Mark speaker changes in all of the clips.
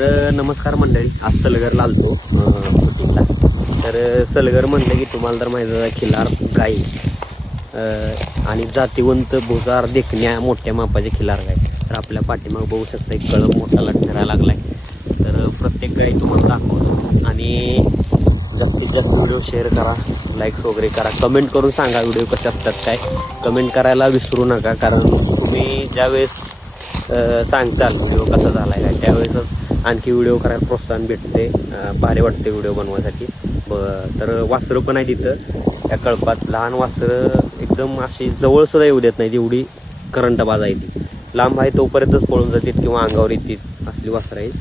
Speaker 1: तर नमस्कार मंडळी. आज सलगरला आलतो शूटिंगला तर सलगर म्हणलं की तुम्हाला तर माझा आहे खिलार गाई. आणि जातीवंत भुजार देखण्या मोठ्या मापाचे खिलार गाय तर आपल्या पाठीमाग बघू शकता एक कळप मोठा लट लागला आहे तर प्रत्येक गाय तुम्हाला दाखवतो. आणि जास्तीत जास्त व्हिडिओ शेअर करा लाईक्स वगैरे करा. कमेंट करून सांगा व्हिडिओ कसे असतात काय. कमेंट करायला विसरू नका कारण तुम्ही ज्यावेळेस सांगताल व्हिडिओ कसा झाला आहे त्यावेळेसच आणखी व्हिडिओ करायला प्रोत्साहन भेटते. भारी वाटते व्हिडिओ बनवायसाठी. ब तर वासरं पण आहे तिथं त्या कळपात लहान वासरं एकदम अशी जवळसुद्धा येऊ देत नाही एवढी करंट बाज आहे ती. लांब आहे तोपर्यंतच पळून जातात किंवा अंगावर येतात असली वासरं आहेत.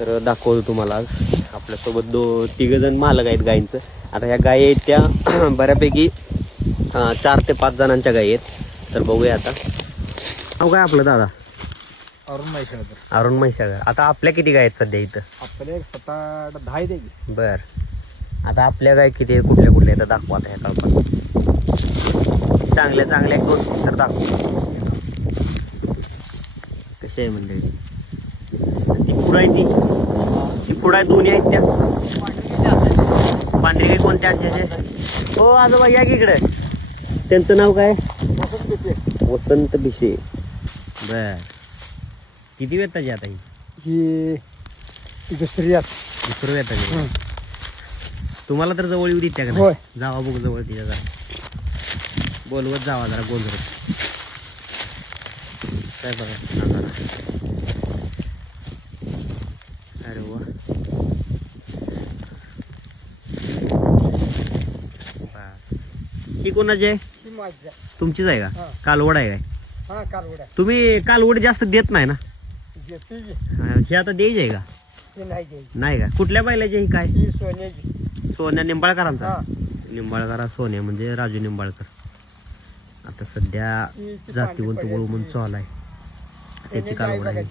Speaker 1: तर दाखवतो तुम्हाला आज. आपल्यासोबत दो तिघजण मालक आहेत गायींचं आता ह्या गायी आहेत त्या बऱ्यापैकी चार ते पाच जणांच्या गायी आहेत. तर बघूया आता. अहो काय आपलं दादा?
Speaker 2: अरुण मैशाळकर
Speaker 1: अरुण म्हैसागर आता आपल्या किती गाय आहेत सध्या इथं?
Speaker 2: आपल्याला एक सात आठ दहा आहे की.
Speaker 1: बर. आता आपल्या गाय किती आहे, कुठल्या कुठल्या येतं दाखवा आता ह्या कल्पना चांगल्या चांगल्या एक दोन. तर दाखवा. कशी आहे म्हणजे ती पुढं आहे ती. ती पुढं आहे दोन्ही आहेत त्या. पांढरी काही कोणत्या हो आजोबा या की इकडे. त्यांचं नाव काय? वसंत भिशे बर. किती वेताची आता ही?
Speaker 2: ही दुसरी यात.
Speaker 1: दुसरं वेताची तुम्हाला तर जवळ येऊ देत्या का
Speaker 2: होय.
Speaker 1: जावा बघ जवळ तिच्या जरा. बोलवत जावा जरा गोंधळत काय बघा नजारा. अरे वा. बा. ही कोणाची आहे?
Speaker 2: ही माझी आहे.
Speaker 1: तुमचीच आहे का?
Speaker 2: हा.
Speaker 1: कालवड आहे काय?
Speaker 2: हा कालवड्या
Speaker 1: तुम्ही कालवड जास्त देत नाही ना? हा, आता द्यायची आहे का?
Speaker 2: ती नाही
Speaker 1: का? कुठल्या बैलाची ही काय? सोन्या निंबाळकरांचा? निंबाळकरा सोन्या म्हणजे राजू निंबाळकर. आता सध्या
Speaker 2: ती- ती
Speaker 1: जातीवंत वळू म्हणून. चालू आहे. त्याची कालवड आहे.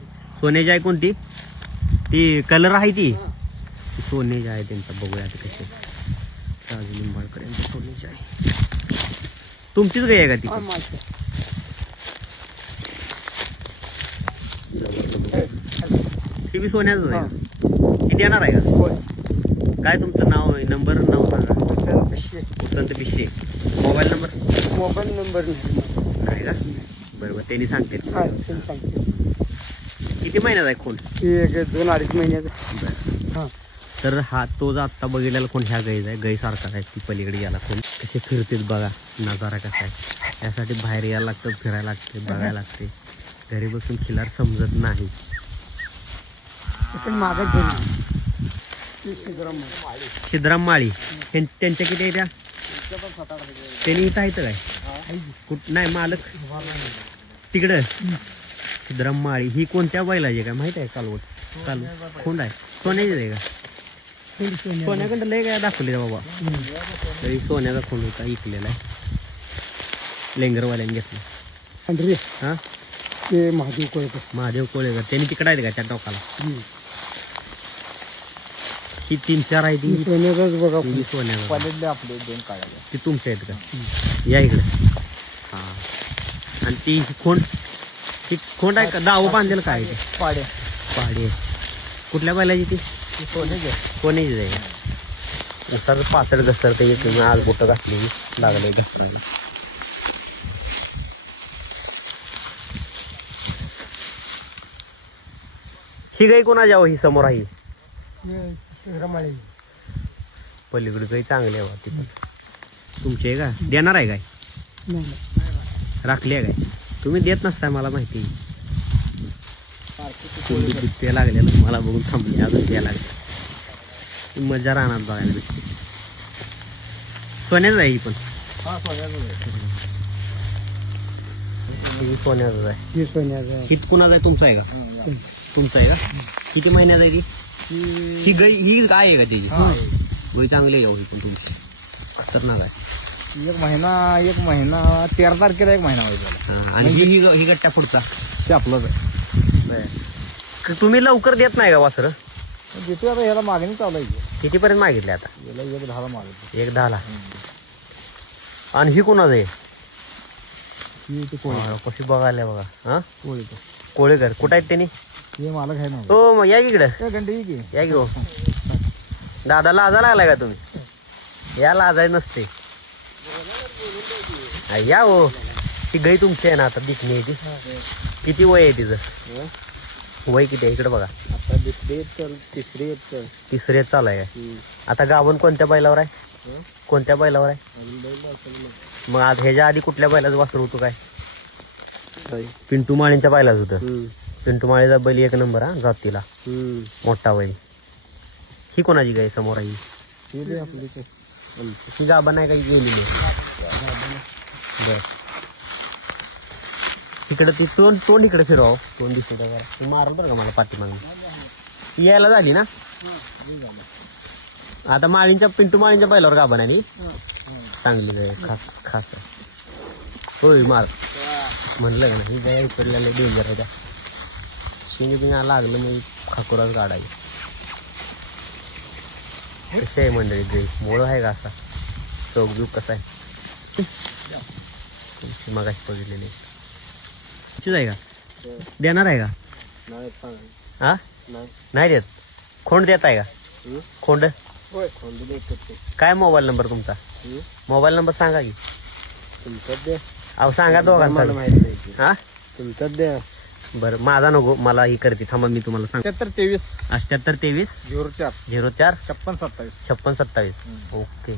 Speaker 1: सोन्याची आहे कोणती? ती कलर आहे ती. ती सोन्याची आहे त्यांचा बघूया आता कशी राजू निंबाळकर यांची सोन्याची आहे. तुमचीच गाय आहे का ती
Speaker 2: हा माझी
Speaker 1: ती बी सोन्याच आहे. ती देणार आहे का?
Speaker 2: होय.
Speaker 1: काय तुमचं नाव आहे? नंबर नाव सांगा. वसंत पिशे मोबाईल नंबर
Speaker 2: मोबाईल नंबर नाही.
Speaker 1: काय का? बरोबर त्यांनी सांगते
Speaker 2: हा
Speaker 1: किती महिन्यात आहे कोण
Speaker 2: ही एक दोन अडीच महिन्याचं. हा.
Speaker 1: तर हा तो जो आत्ता बघितलेला कोण ह्या गाईचा आहे गाई सारखा आहे ती पलीकडे गेला कोण? कसे फिरतेत बघा नजारा कसा आहे. त्यासाठी बाहेर यायला लागतं फिरायला लागते बघायला लागते. घरी बसून खिलार समजत नाही.
Speaker 2: ती सिद्धराम माळी.
Speaker 1: त्यांच्या किती आहे त्या. त्यांनी इथं आहेत काय?
Speaker 2: हा.
Speaker 1: कुठ नाही मालक. तिकडं? सिद्धराम माळी ही कोणत्या बैलाची आहे काय? माहीत आहे कालवट? काल खोंड आहे. सोन्याची आहे का. सोन्याकडं लय काय दाखवले बाबा. तरी सोन्याचा खोंड होता इकलेला आहे. लेंगरवाल्याने घेतला. हा?
Speaker 2: ते महादेव कोळकर.
Speaker 1: महादेव कोळेकर. त्यांनी तिकडे आहेत का त्या टोकाला? ही तीन चार आहे ती
Speaker 2: सोन्याचाच बघा.
Speaker 1: ही सोन्याचा
Speaker 2: आपले दोन काढायला.
Speaker 1: ती तुमच्या आहेत का? या इकडे. हा. आणि ती खोंड ती खोंड आहे का? दाव बांधेल काय आहे? ते?
Speaker 2: पाड्या
Speaker 1: आहे कुठल्या बैलाची ती?
Speaker 2: सोन्याचे
Speaker 1: कोणाची जाईल उसाचं पातळ घसरते येत आज बोटं घातली लागले घातली ही गाई कोणा जावं ही समोर आहे.
Speaker 2: रमाळी.
Speaker 1: पलीकडे गाई चांगली आहे ती तुमची आहे का? देणार आहे काय
Speaker 2: नाही.
Speaker 1: राखली आहे काय तुम्ही देत नसताय मला माहिती. दुखते लागलेलं मला बघून थांबली अजून द्यायला लागले मजा राहणार बघायला भेटते सोन्याच आहे ही पण.
Speaker 2: हा सोन्याचं
Speaker 1: आहे. किती कुणाचा आहे? तुमचा आहे का? तुमचा आहे का? किती महिन्याचा आहे ती?
Speaker 2: ही-
Speaker 1: गाई ही काय आहे का त्याची. गाई चांगली आहे हो ही पण तुमची? खतरनाक आहे.
Speaker 2: एक महिना एक महिना तेरा तारखेला एक महिना व्हायचा
Speaker 1: हा, आणि ही ही ही गट्ट्या पुढचा?
Speaker 2: ते आपलंच आहे.
Speaker 1: तुम्ही लवकर देत नाही का वासर?
Speaker 2: देतो आता ह्याला मागणी चालू आहे.
Speaker 1: कितीपर्यंत मागितले आता?
Speaker 2: याला एक दहाला मागतो
Speaker 1: एक दहाला? आणि ही कोणाचं आहे?
Speaker 2: ही ते कोळी.
Speaker 1: हा, कशी बघायला बघा. हा?
Speaker 2: कोळी.
Speaker 1: कोळेकर. कुठं आहेत त्यांनी?
Speaker 2: हे मला खाय नव्हतं
Speaker 1: हो मग या की इकडं?
Speaker 2: की.
Speaker 1: या की हो? दादा लाजा लागलाय का तुम्ही? या लाजाय नसते. हा, या हो. ती गाई तुमची आहे ना आता दिसणी आहे ती. किती वय आहे तिचं? वय? किती आहे इकडे बघा.
Speaker 2: आता दुसरी येत चल तिसरी येत चल
Speaker 1: तिसरे चालू आहे. काय आता गाभण कोणत्या बैलावर आहे? कोणत्या बैलावर आहे? मग आज ह्याच्या आधी कुठल्या बैलाचं वासर होतो काय? पिंटू माळींच्या बैलाच होतं. पिंटू माळीचा बैल एक नंबर हा जातीला. मोठा बैल. ही कोणाची गाय समोर आहे? ही? गाभा नाही काही गेलेली बर. तिकडे ती तोंड तोंड इकडे फिरव. तोंड दिसत का ती मारल बरं का मला पाठीमागून? यायला झाली ना? आता माळींच्या पिंटू माळींच्या पहिल्यावर गाभा नाही चांगली गाय खास खास आहे. होय मार. म्हणलं का ना ही गाय इकडल्याला डेंजर आहे त्या. शिंग बिंग लागलं मी खाकुराच गाडायची. कशी आहे मंडळी गाय मोळ आहे का असा? चौक बिक कसा आहे? मगाशी बघितलेली तुझीच आहे का? देणार आहे का? हा? नाही. देत? खोंड देत आहे का? खोंड? काय मोबाईल नंबर तुमचा? मोबाईल नंबर सांगा की.
Speaker 2: तुमच्यात द्या
Speaker 1: अहो सांगा दोघांचा.
Speaker 2: माहीत नाही
Speaker 1: हा?
Speaker 2: तुमच्यात द्या
Speaker 1: बरं माझा नको मला ही करते थांबा मी तुम्हाला सांग
Speaker 2: तेवीस.
Speaker 1: अठ्याहत्तर तेवीस?
Speaker 2: झिरो चार.
Speaker 1: झिरो चार?
Speaker 2: छप्पन सत्तावीस.
Speaker 1: छप्पन सत्तावीस. ओके.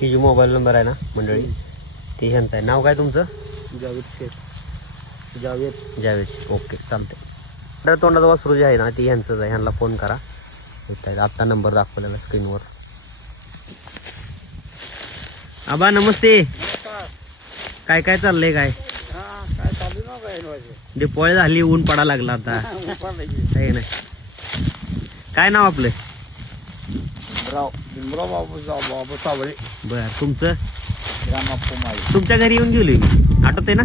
Speaker 1: ही जी मोबाईल नंबर आहे ना मंडळी ती ह्यांचा आहे. नाव काय तुमचं?
Speaker 2: जावेद शेख जावेद.
Speaker 1: जावेद ओके चालते तर तोंडाचा वासरू जे आहे ना ती ह्यांचंच आहे. ह्यांना फोन करा. आत्ता नंबर दाखवलेला स्क्रीनवर आबा नमस्ते. काय काय चाललंय काय?
Speaker 2: काय चालू ना
Speaker 1: दिपोळी झाली ऊन पडा लागला आता. काही नाही काय नाव आपलं?
Speaker 2: भीमराव भीमराव बाबू बाबू सावळे.
Speaker 1: बर तुमचं?
Speaker 2: रामाप्पू माळी.
Speaker 1: तुमच्या घरी येऊन गेलोय मी. आठवते ना?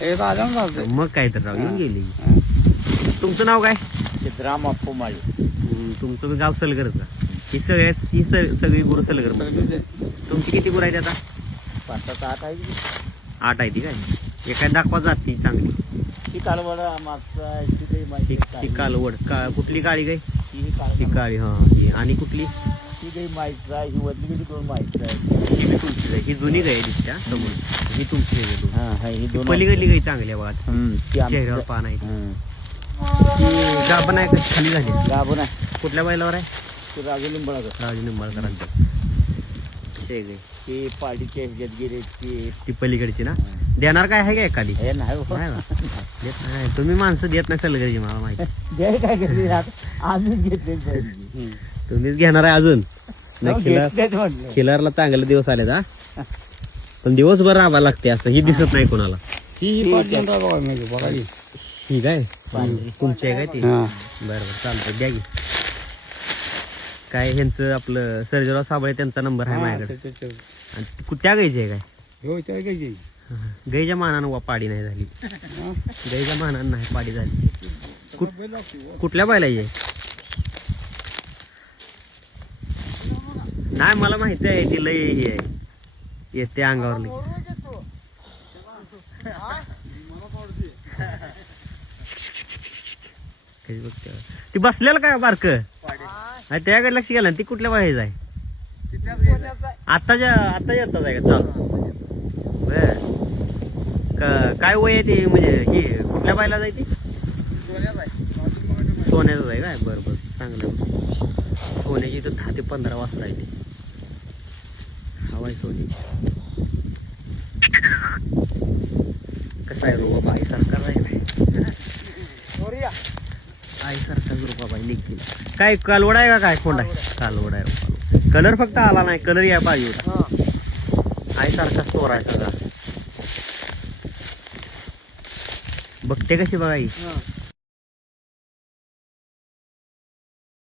Speaker 2: हे राजा
Speaker 1: मग काय तर राव येऊन गेली. तुमचं नाव काय?
Speaker 2: रामाप्पू माळी.
Speaker 1: तुमचं गाव सलगरच. का ही सगळ्या ही सगळी गुरु सलगर. तुमची किती गुरु आहेत आता?
Speaker 2: आठ आहे की?
Speaker 1: आठ आहे ती काय? एखादी दाखवा जात ती चांगली.
Speaker 2: ती कालवडा मागचा ती काही माहिती
Speaker 1: ती ती कालवड. का कुठली काळी गाय
Speaker 2: ती
Speaker 1: ती काळी हा ही आणि कुठली?
Speaker 2: ती काही माहिती आहे ही वरली गेली दोन माहिती आहे.
Speaker 1: ही बी तुमची गाय ही जुनी गाय आहे दिसत्या? समोर. ही तुमची आहे दोन.
Speaker 2: हा हा ही दोन
Speaker 1: पलीकडली चांगली आहे बघा.
Speaker 2: हम्म, ती आमची-
Speaker 1: चेहऱ्यावर पान आहे ती.
Speaker 2: हम्म.
Speaker 1: ती गाभण आहे कशी खाली झाली.
Speaker 2: गाभण आहे.
Speaker 1: कुठल्या बैलावर आहे?
Speaker 2: ती राजू लिंबाळकर
Speaker 1: राजू निंबाळकरांचं. गाय
Speaker 2: ती ह्याच्यात गेले ती
Speaker 1: ती पलीकडची ना? देणार काय आहे का एखादी?
Speaker 2: हे नाही हो.
Speaker 1: नाही का? देत नाही. तुम्ही माणसं देत नाही सलगरची मला माहिती.
Speaker 2: द्याय काय घेतली आम्ही घेतले पाहिजे.
Speaker 1: तुम्हीच घेणार आहे अजून? नाही
Speaker 2: हो,
Speaker 1: खिलार
Speaker 2: घेतलेच म्हटलं
Speaker 1: खिलारला चांगले दिवस आले का पण दिवसभर राहावं लागते असं. ही दिसत नाही कोणाला.
Speaker 2: ही मी बघा ही.
Speaker 1: ही काय? तुमची आहे काय ती?
Speaker 2: हा.
Speaker 1: बरं बरं चालतं द्या की. काय ह्यांचं आपलं सर्जराव साबळे त्यांचा नंबर आहे माझ्याकडे. आणि ती कुठल्या गायची आहे काय
Speaker 2: हो, घे.
Speaker 1: गाईच्या मानानं वा पाडी नाही झाली
Speaker 2: हा?
Speaker 1: गाईच्या मानानं नाही पाडी झाली कुठ- कुठल्या बैलाची आहे नाही मला माहिती आहे ती लय हे आहे येते अंगावर लय कशी बघते बघ. ती बसलेलं काय बारक त्याकडे लक्ष गेलं ती कुठल्या बाहेर आहे? आताच्या आता येतात आहे. का? चाल. बर. क- काय वय आहे ते? म्हणजे ही कुठल्या बायला जाय ती? सोन्याचं आहे. काय? बरं बरं. चांगलं. सोन्याची तर दहा ते पंधरा वाजता आहे ती. हवाय सोन्याची. कसं आहे रो बाबा आईसारखा आहे काय आईसारखाच रो बाबा निघतील काय कालवड आहे का काय? कोंड आहे. कालवड. आहे कलर फक्त आला नाही कलर या पाहिजे होता आईसारखा स्टोर आहे सगळा. बघते कशी बघा ही.